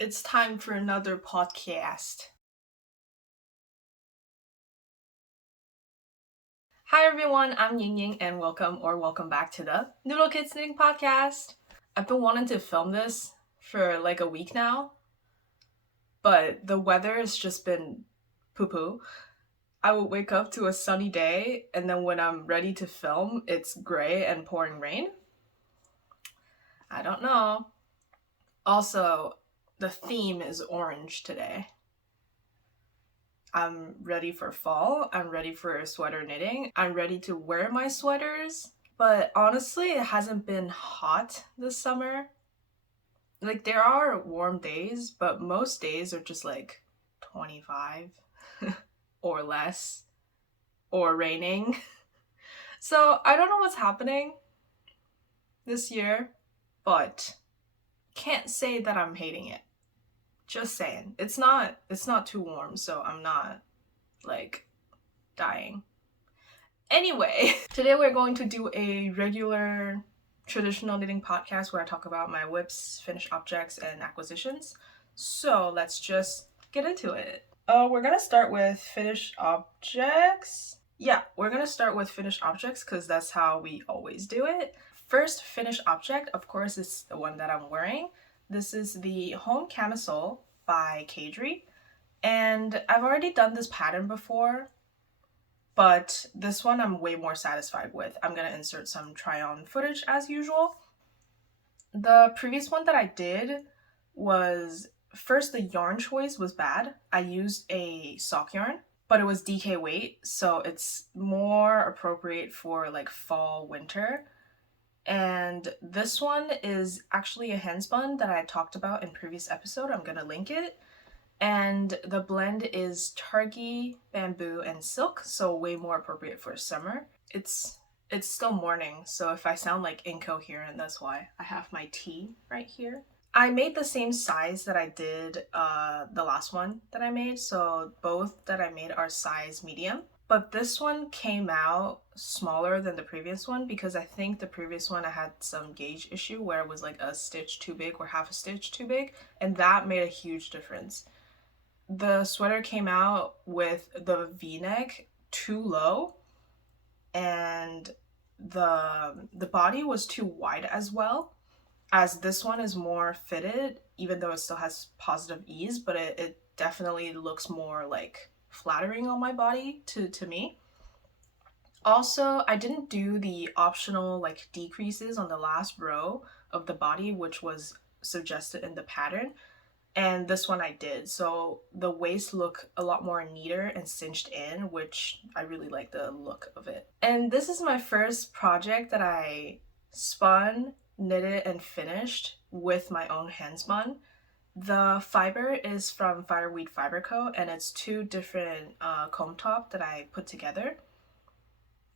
It's time for another podcast. Hi everyone, I'm Ying Ying and welcome back to the noodlekiddd Knitting Podcast. I've been wanting to film this for like a week now, but the weather has just been poo-poo. I will wake up to a sunny day and then when I'm ready to film, it's gray and pouring rain. I don't know. Also, the theme is orange today. I'm ready for fall. I'm ready for sweater knitting. I'm ready to wear my sweaters. But honestly, it hasn't been hot this summer. Like, there are warm days, but most days are just like 25 or less or raining. So I don't know what's happening this year, but can't say that I'm hating it. Just saying. It's not too warm, so I'm not like dying. Anyway, today we're going to do a regular traditional knitting podcast where I talk about my whips, finished objects, and acquisitions. So let's just get into it. We're gonna start with finished objects. Yeah, we're gonna start with finished objects because that's how we always do it. First finished object, of course, is the one that I'm wearing. This is the Home Camisole by Caidree. And I've already done this pattern before, but this one I'm way more satisfied with. I'm gonna insert some try-on footage as usual. The previous one that I did was, first the yarn choice was bad. I used a sock yarn, but it was DK weight, so it's more appropriate for like fall, winter. And this one is actually a hand spun that I talked about in previous episode. I'm gonna link it. And the blend is Targhee, bamboo, and silk, so way more appropriate for summer. It's still morning, so if I sound like incoherent, that's why. I have my tea right here. I made the same size that I did the last one that I made, so both that I made are size medium. But this one came out smaller than the previous one because I think the previous one I had some gauge issue where it was like a stitch too big or half a stitch too big, and that made a huge difference. The sweater came out with the v-neck too low and the body was too wide as well, as this one is more fitted, even though it still has positive ease, but it definitely looks more like flattering on my body to me. Also, I didn't do the optional like decreases on the last row of the body, which was suggested in the pattern. And this one I did, so the waist look a lot more neater and cinched in, which I really like the look of it. And this is my first project that I spun, knitted, and finished with my own hand spun. The fiber is from Fireweed Fibre Co, and it's two different comb top that I put together.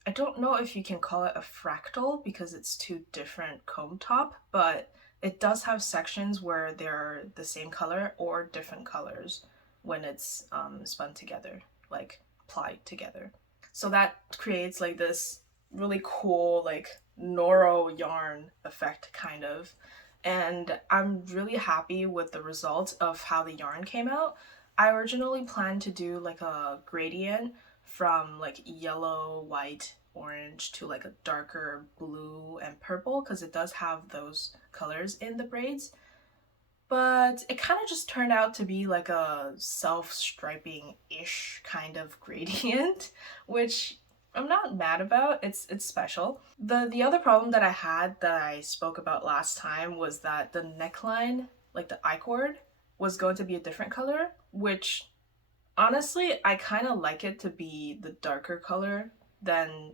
I don't know if you can call it a fractal because it's two different comb top, but it does have sections where they're the same color or different colors when it's spun together, like plied together. So that creates like this really cool like Morrow yarn effect kind of. And I'm really happy with the result of how the yarn came out. I originally planned to do like a gradient from like yellow, white, orange to like a darker blue and purple because it does have those colors in the braids, but it kind of just turned out to be like a self-striping-ish kind of gradient, which I'm not mad about. It's special. The other problem that I had that I spoke about last time was that the neckline, like the I-cord, was going to be a different color, which honestly I kind of like it to be the darker color than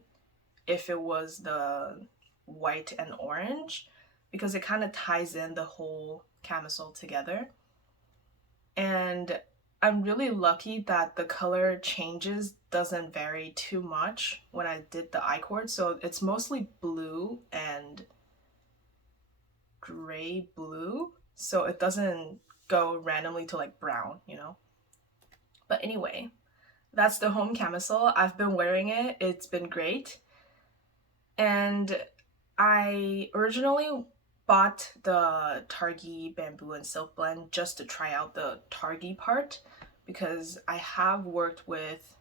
if it was the white and orange, because it kind of ties in the whole camisole together. And I'm really lucky that the color changes doesn't vary too much when I did the I-cord, so it's mostly blue and gray blue, so it doesn't go randomly to like brown, you know? But anyway, that's the Home Camisole. I've been wearing it. It's been great. And I originally bought the Targhee bamboo and silk blend just to try out the Targhee part, because I have worked with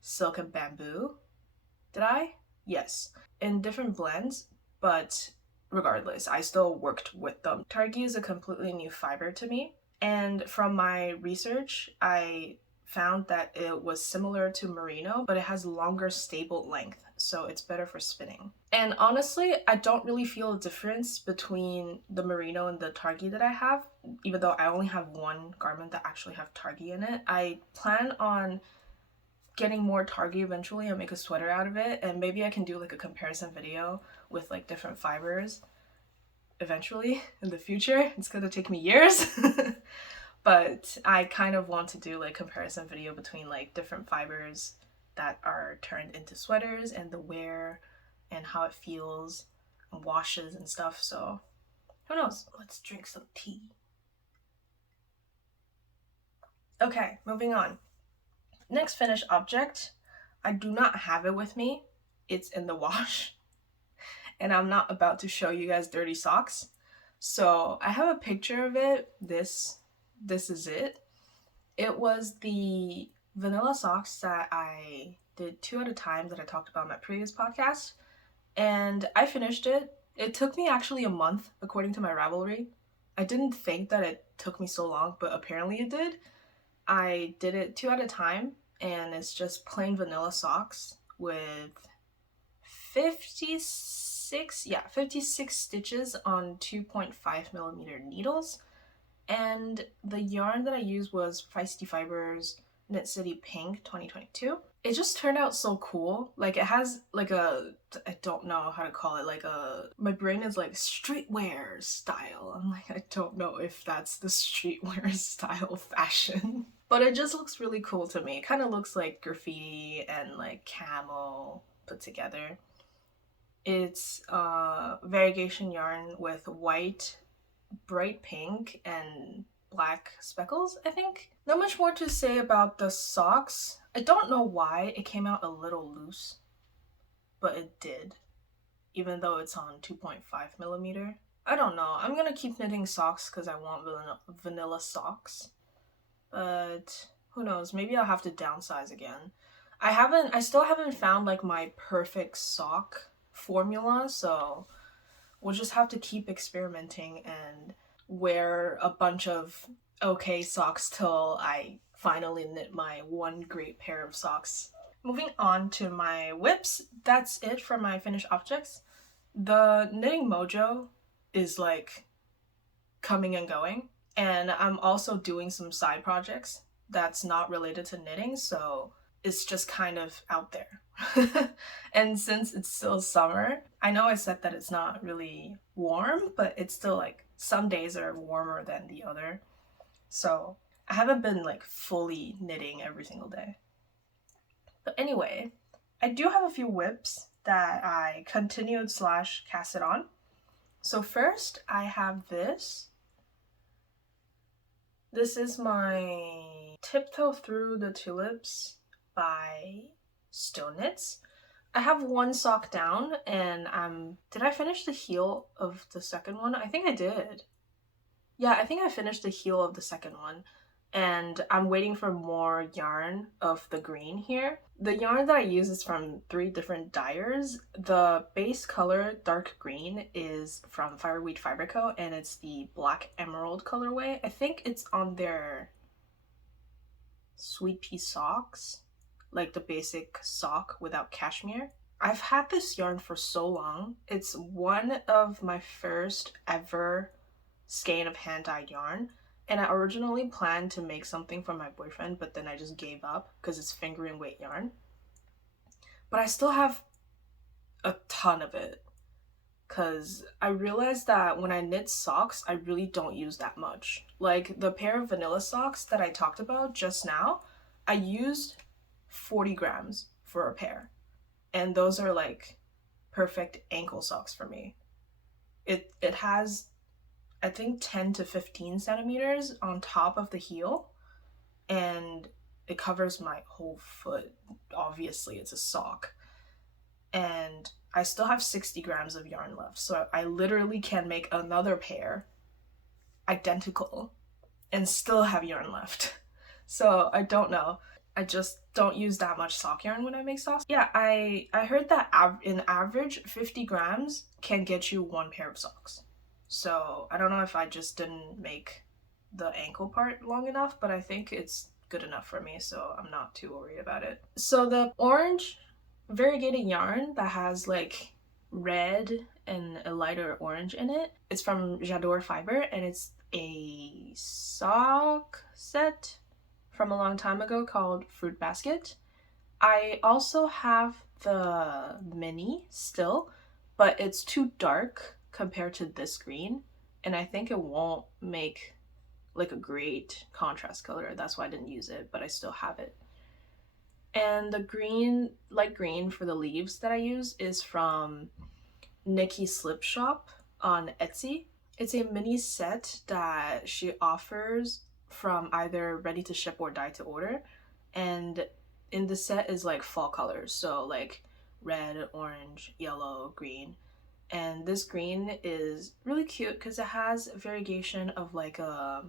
silk and bamboo. Did I? Yes. In different blends, but regardless, I still worked with them. Targhee is a completely new fiber to me, and from my research, I found that it was similar to merino, but it has longer stable length, so it's better for spinning. And honestly, I don't really feel a difference between the merino and the Targhee that I have, even though I only have one garment that actually have Targhee in it. I plan on getting more Targhee eventually and make a sweater out of it, and maybe I can do like a comparison video with like different fibers eventually in the future. It's gonna take me years. But I kind of want to do like comparison video between like different fibers that are turned into sweaters and the wear and how it feels and washes and stuff. So who knows? Let's drink some tea. Okay, moving on. Next finished object. I do not have it with me. It's in the wash. And I'm not about to show you guys dirty socks. So I have a picture of it. This is it. It was the vanilla socks that I did 2 at a time that I talked about in my previous podcast. And I finished it. It took me actually a month, according to my Ravelry. I didn't think that it took me so long, but apparently it did. I did it 2 at a time, and it's just plain vanilla socks with 56 stitches on 2.5mm needles. And the yarn that I used was Feisty Fibres Knit City Pink 2022. It just turned out so cool. Like, it has like a, I don't know how to call it, like a, my brain is like streetwear style. I'm like, I don't know if that's the streetwear style fashion. But it just looks really cool to me. It kind of looks like graffiti and like camo put together. It's variegation yarn with white, bright pink, and black speckles, I think. Not much more to say about the socks. I don't know why it came out a little loose, but it did, even though it's on 2.5mm. I don't know. I'm gonna keep knitting socks because I want vanilla socks. But who knows? Maybe I'll have to downsize again. I still haven't found like my perfect sock formula, so we'll just have to keep experimenting and wear a bunch of okay socks till I finally knit my one great pair of socks. Moving on to my whips, that's it for my finished objects. The knitting mojo is like coming and going, and I'm also doing some side projects that's not related to knitting, so it's just kind of out there. And since it's still summer, I know I said that it's not really warm, but it's still like some days are warmer than the other. So I haven't been like fully knitting every single day. But anyway, I do have a few whips that I continued / casted on. So first I have this. This is my Tiptoe Through the Tulips by StoneKnits. I have one sock down, and did I finish the heel of the second one? I think I did. Yeah, I think I finished the heel of the second one, and I'm waiting for more yarn of the green here. The yarn that I use is from 3 different dyers. The base color, dark green, is from Fireweed Fibre Co., and it's the black emerald colorway. I think it's on their Sweet Pea socks, like the basic sock without cashmere. I've had this yarn for so long. It's one of my first ever skein of hand-dyed yarn, and I originally planned to make something for my boyfriend, but then I just gave up because it's finger and weight yarn. But I still have a ton of it because I realized that when I knit socks, I really don't use that much. Like the pair of vanilla socks that I talked about just now, I used 40 grams for a pair, and those are like perfect ankle socks for me. It has, I think, 10 to 15 centimeters on top of the heel, and it covers my whole foot. Obviously it's a sock, and I still have 60 grams of yarn left, so I literally can make another pair identical and still have yarn left. So I don't know. I just don't use that much sock yarn when I make socks. Yeah, I heard that in average 50 grams can get you one pair of socks. So I don't know if I just didn't make the ankle part long enough, but I think it's good enough for me, so I'm not too worried about it. So the orange variegated yarn that has like red and a lighter orange in it, it's from J'adore Fibre, and it's a sock set from a long time ago called Fruit Basket. I also have the mini still, but it's too dark compared to this green, and I think it won't make like a great contrast color. That's why I didn't use it, but I still have it. And the green, light green for the leaves that I use is from NikkiSlipp shop on Etsy. It's a mini set that she offers from either ready to ship or dye to order. And in the set is like fall colors, so like red, orange, yellow, green. And this green is really cute because it has a variegation of like a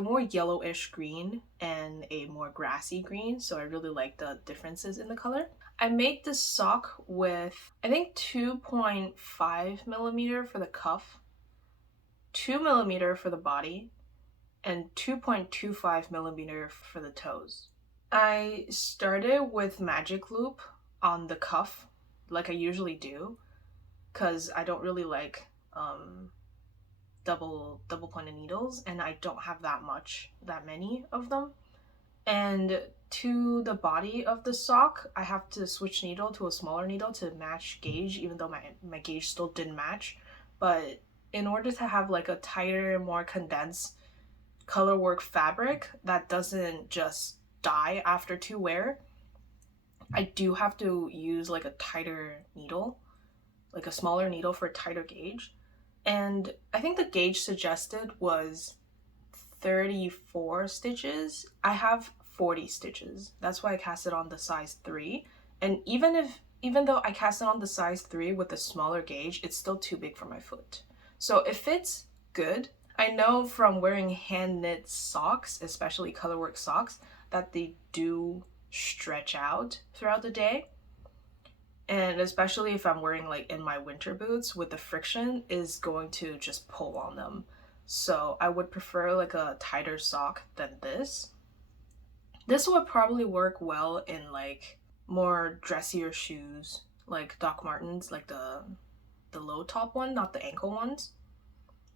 more yellowish green and a more grassy green, so I really like the differences in the color. I made this sock with, I think, 2.5 millimeter for the cuff, 2 millimeter for the body, and 2.25 millimeter for the toes. I started with magic loop on the cuff, like I usually do, because I don't really like double pointed needles, and I don't have that many of them. And to the body of the sock, I have to switch needle to a smaller needle to match gauge, even though my gauge still didn't match. But in order to have like a tighter, more condensed colorwork fabric that doesn't just die after 2 wear, I do have to use like a tighter needle, like a smaller needle for a tighter gauge. And I think the gauge suggested was 34 stitches. I have 40 stitches. That's why I cast it on the size 3. And even though I cast it on the size 3 with a smaller gauge, it's still too big for my foot. So it fits good. I know from wearing hand knit socks, especially colorwork socks, that they do stretch out throughout the day. And especially if I'm wearing like in my winter boots, with the friction is going to just pull on them. So I would prefer like a tighter sock than this. This would probably work well in like more dressier shoes, like Doc Martens, like the low top one, not the ankle ones,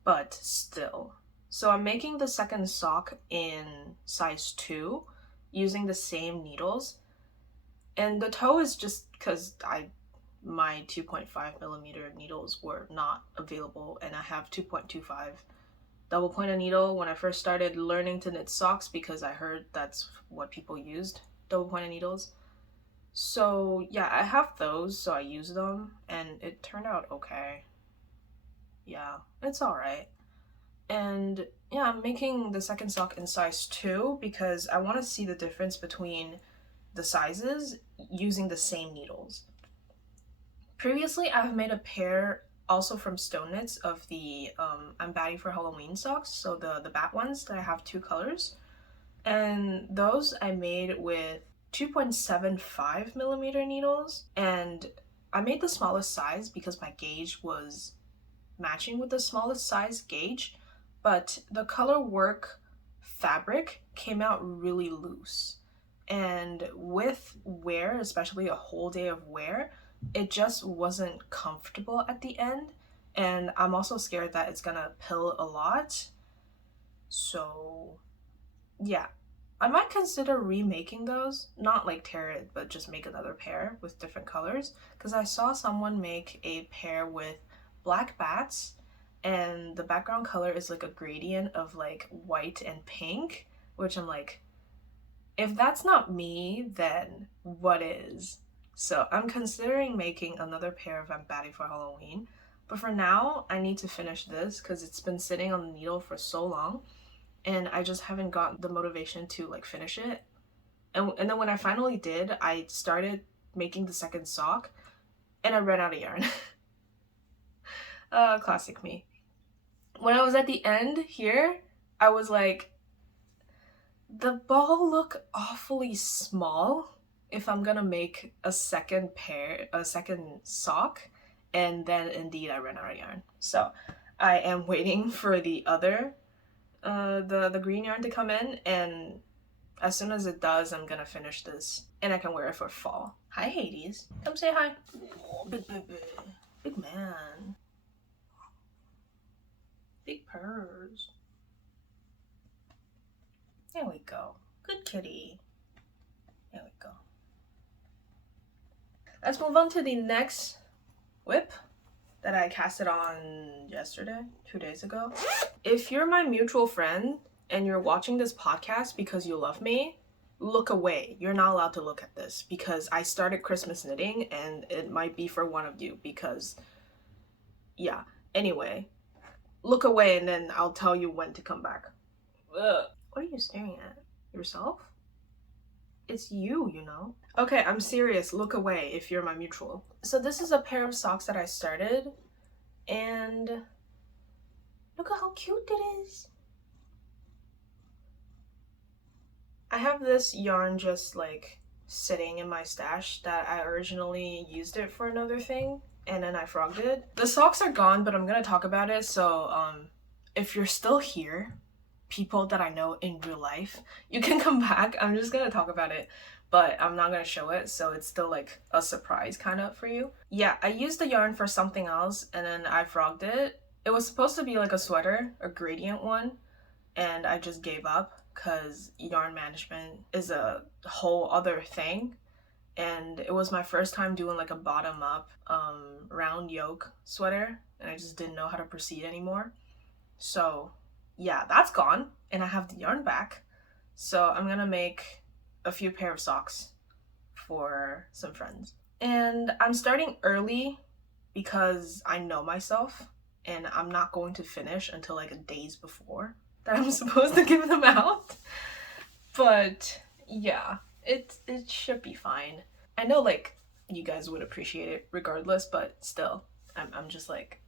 but still. So I'm making the second sock in size 2 using the same needles. And the toe is just because my 2.5 millimeter needles were not available, and I have 2.25 double pointed needle when I first started learning to knit socks, because I heard that's what people used, double pointed needles. So yeah, I have those, so I use them, and it turned out okay. Yeah, it's alright. And yeah, I'm making the second sock in size 2 because I want to see the difference between the sizes using the same needles. Previously, I've made a pair also from StoneKnits of the I'm Batty for Halloween socks, so the bat ones that I have 2 colors. And those I made with 2.75 millimeter needles, and I made the smallest size because my gauge was matching with the smallest size gauge, but the color work fabric came out really loose. And with wear, especially a whole day of wear, it just wasn't comfortable at the end. And I'm also scared that it's gonna pill a lot. So yeah, I might consider remaking those. Not like tear it, but just make another pair with different colors. Because I saw someone make a pair with black bats, and the background color is like a gradient of like white and pink, which I'm like, if that's not me, then what is? So I'm considering making another pair of I'm Batty for Halloween. But for now, I need to finish this because it's been sitting on the needle for so long, and I just haven't gotten the motivation to like finish it. And then when I finally did, I started making the second sock, and I ran out of yarn. Classic me. When I was at the end here, I was like, the ball look awfully small if I'm gonna make a second sock, and then indeed I ran out of yarn. So I am waiting for the other the green yarn to come in, and as soon as it does, I'm gonna finish this and I can wear it for fall. Hi Hades, come say hi. Oh, big baby, big man, big purrs. There we go. Good kitty. There we go. Let's move on to the next whip that I casted on yesterday, 2 days ago. If you're my mutual friend and you're watching this podcast because you love me, look away. You're not allowed to look at this because I started Christmas knitting and it might be for one of you because, yeah. Anyway, look away and then I'll tell you when to come back. Ugh. What are you staring at? Yourself? It's you, you know. Okay, I'm serious. Look away if you're my mutual. So this is a pair of socks that I started, and look at how cute it is. I have this yarn just like sitting in my stash that I originally used it for another thing, and then I frogged it. The socks are gone, but I'm gonna talk about it, so if you're still here, people that I know in real life, you can come back. I'm just gonna talk about it, but I'm not gonna show it, so it's still like a surprise kind of for you. Yeah, I used the yarn for something else and then I frogged it. It was supposed to be like a sweater, a gradient one, and I just gave up because yarn management is a whole other thing, and it was my first time doing like a bottom up round yoke sweater, and I just didn't know how to proceed anymore. So yeah, that's gone and I have the yarn back. So I'm gonna make a few pair of socks for some friends. And I'm starting early because I know myself and I'm not going to finish until like days before that I'm supposed to give them out. But yeah, it should be fine. I know like you guys would appreciate it regardless, but still, I'm just like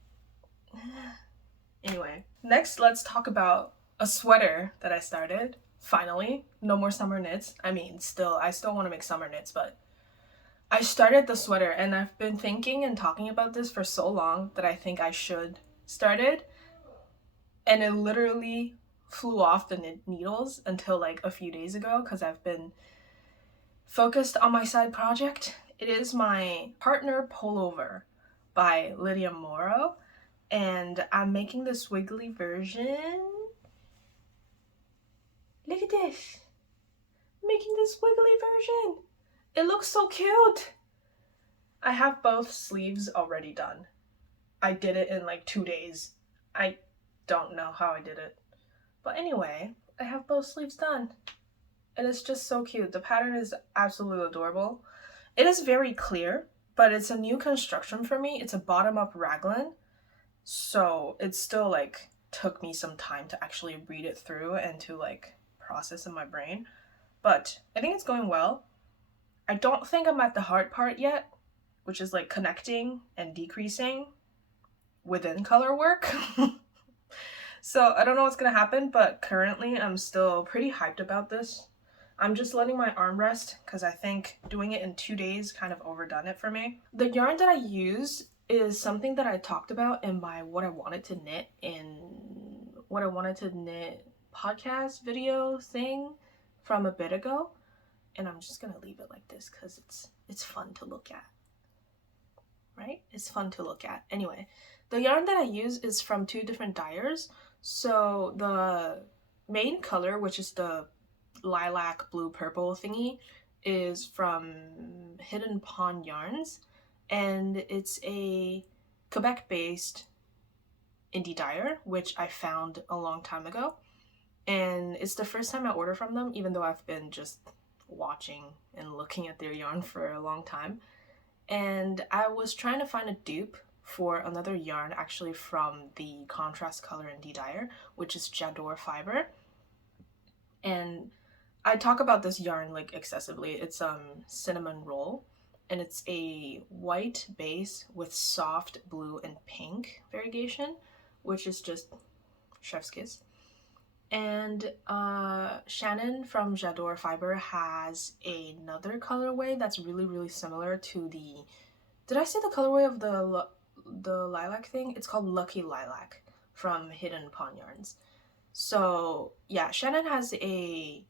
Anyway, next let's talk about a sweater that I started. Finally, no more summer knits. I mean, I still want to make summer knits, but I started the sweater and I've been thinking and talking about this for so long that I think I should start it. And it literally flew off the needles until like a few days ago because I've been focused on my side project. It is my partner pullover by Lydia Morrow. And I'm making this wiggly version. Look at this. I'm making this wiggly version. It looks so cute. I have both sleeves already done. I did it in like 2 days. I don't know how I did it. But anyway, I have both sleeves done. And it's just so cute. The pattern is absolutely adorable. It is very clear, but it's a new construction for me. It's a bottom-up raglan. So it still like took me some time to actually read it through and to like process in my brain, but I think it's going well. I don't think I'm at the hard part yet, which is like connecting and decreasing within color work. So I don't know what's gonna happen, but currently I'm still pretty hyped about this. I'm just letting my arm rest because I think doing it in 2 days kind of overdone it for me. The yarn that I used is something that I talked about in my what I wanted to knit podcast video thing from a bit ago, and I'm just gonna leave it like this because it's fun to look at, right? It's fun to look at. Anyway, the yarn that I use is from 2 different dyers. So the main color, which is the lilac blue purple thingy, is from Hidden Pond Yarns, and it's a Quebec-based indie dyer, which I found a long time ago. And it's the first time I order from them, even though I've been just watching and looking at their yarn for a long time. And I was trying to find a dupe for another yarn actually from the contrast color indie dyer, which is Caidree fiber. And I talk about this yarn like excessively. It's cinnamon roll. and it's a white base with soft blue and pink variegation, which is just chef's kiss. And Shannon from J'adore Fibre has another colorway that's really similar to the, did I say the colorway of the lilac thing? It's called Lucky Lilac from Hidden Pawn Yarns. So yeah, Shannon has a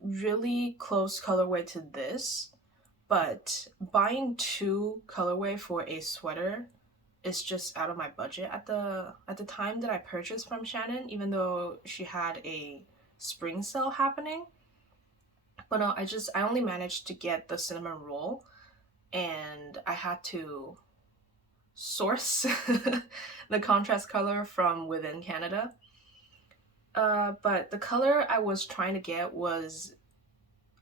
really close colorway to this, but buying two colorway for a sweater is just out of my budget at the time that I purchased from Shannon, even though she had a spring sale happening. But no, I only managed to get the cinnamon roll, and I had to source the contrast color from within Canada. But the color I was trying to get was,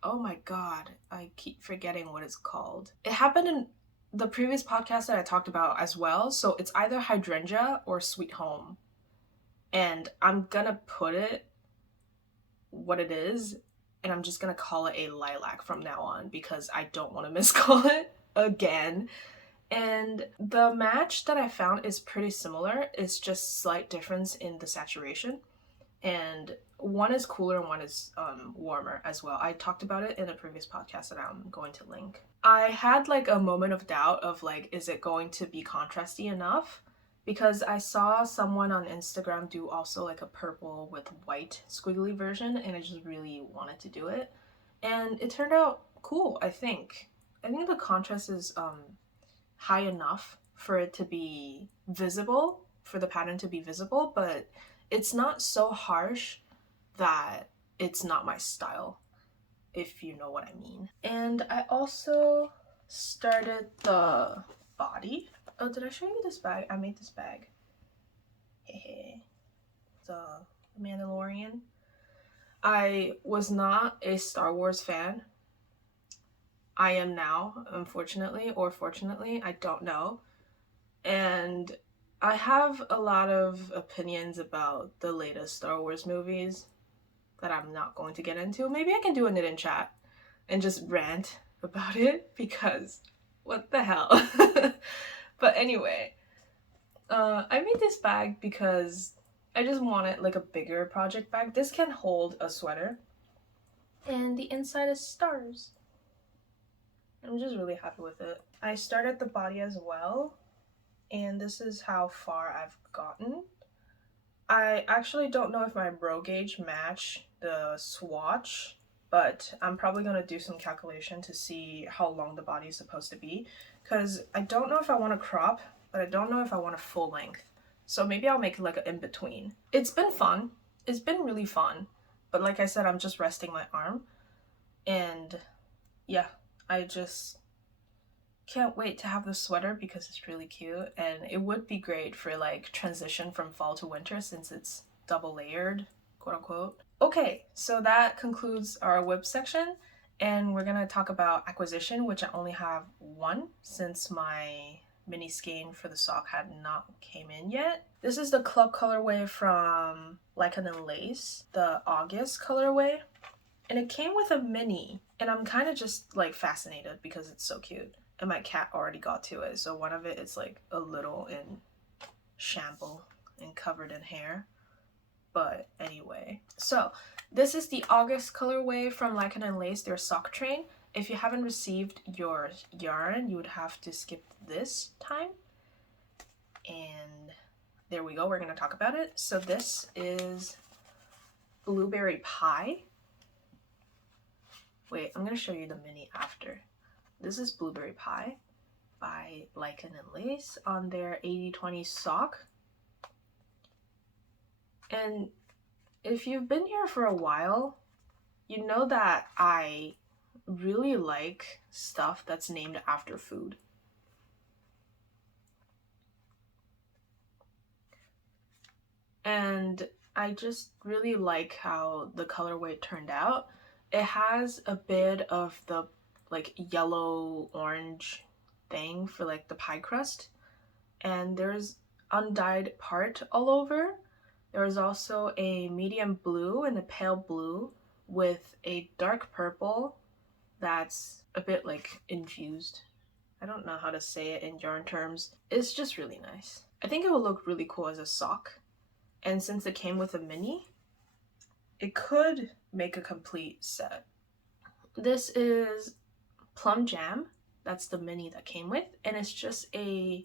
oh my god, I keep forgetting what it's called. It happened in the previous podcast that I talked about as well, so it's either Hydrangea or Sweet Home. And I'm gonna put it what it is, and I'm just gonna call it a lilac from now on because I don't want to miscall it again. And the match that I found is pretty similar. It's just slight difference in the saturation. And one is cooler and one is warmer as well. I talked about it in a previous podcast that I'm going to link. I had like a moment of doubt of like, is it going to be contrasty enough? Because I saw someone on Instagram do also like a purple with white squiggly version, and I just really wanted to do it. And it turned out cool, I think. I think the contrast is high enough for it to be visible, for the pattern to be visible, but it's not so harsh that it's not my style, if you know what I mean. And I also started the body. Oh, did I show you this bag? I made this bag. Hehe. The Mandalorian. I was not a Star Wars fan. I am now, unfortunately, or fortunately, I don't know. And I have a lot of opinions about the latest Star Wars movies that I'm not going to get into. Maybe I can do a knit and chat and just rant about it, because what the hell. But anyway, I made this bag because I just wanted like a bigger project bag. This can hold a sweater, and the inside is stars. I'm just really happy with it. I started the body as well, and this is how far I've gotten. I actually don't know if my row gauge match the swatch, but I'm probably going to do some calculation to see how long the body is supposed to be, because I don't know if I want to crop, but I don't know if I want a full length. So maybe I'll make like an in-between. It's been fun. It's been really fun. But like I said, I'm just resting my arm. And yeah, I just can't wait to have this sweater because it's really cute, and it would be great for like transition from fall to winter since it's double layered, quote unquote. Okay, so that concludes our whip section, and we're gonna talk about acquisition, which I only have one since my mini skein for the sock had not came in yet. This is the club colorway from Lichen and Lace, the August colorway, and it came with a mini, and I'm kind of just like fascinated because it's so cute. And my cat already got to it, so one of it is like a little in shamble and covered in hair. But anyway, so this is the August colorway from Lichen and Lace, their sock train. If you haven't received your yarn, you would have to skip this time. And there we go, we're gonna talk about it. So this is Blueberry Pie. Wait, I'm gonna show you the mini after. This is Blueberry Pie by Lichen and Lace on their 80/20 sock. And if you've been here for a while, you know that I really like stuff that's named after food. And I just really like how the colorway turned out. It has a bit of the like yellow orange thing for like the pie crust, and there's undyed part all over. There's also a medium blue and a pale blue with a dark purple that's a bit like infused I don't know how to say it in yarn terms. It's just really nice. I think it would look really cool as a sock. And since it came with a mini, it could make a complete set. This is Plum Jam. That's the mini that came with. And it's just a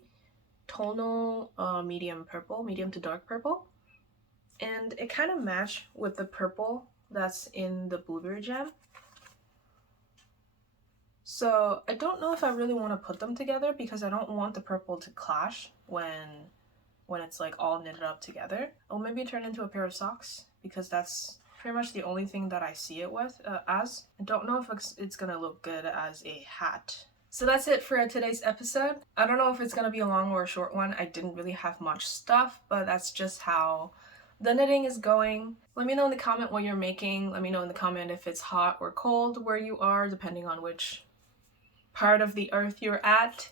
tonal medium purple, medium to dark purple. And it kind of matched with the purple that's in the Blueberry Jam. So I don't know if I really want to put them together because I don't want the purple to clash when it's like all knitted up together. Or maybe turn into a pair of socks because that's pretty much the only thing that I see it with as. I don't know if it's gonna look good as a hat. So that's it for today's episode. I don't know if it's gonna be a long or a short one. I didn't really have much stuff, but that's just how the knitting is going. Let me know in the comment what you're making. Let me know in the comment if it's hot or cold where you are, depending on which part of the earth you're at.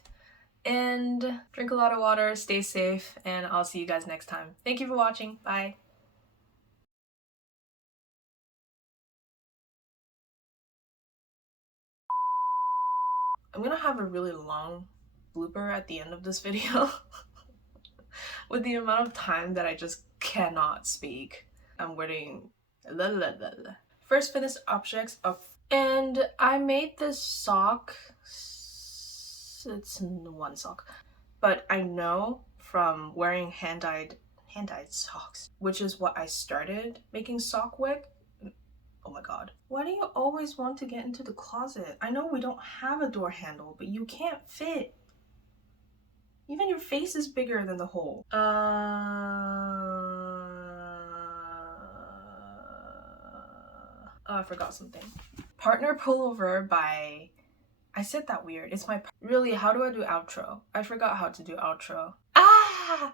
And drink a lot of water, stay safe, and I'll see you guys next time. Thank you for watching. Bye. I'm gonna have a really long blooper at the end of this video with the amount of time that I just cannot speak. I'm waiting. First finished objects of, and I made this sock. It's one sock, but I know from wearing hand-dyed socks, which is what I started making sock with. Oh my god. Why do you always want to get into the closet? I know we don't have a door handle, but you can't fit. Even your face is bigger than the hole. Oh, I forgot something. Partner Pullover by... I said that weird. It's my... Really, how do I do outro? I forgot how to do outro. Ah!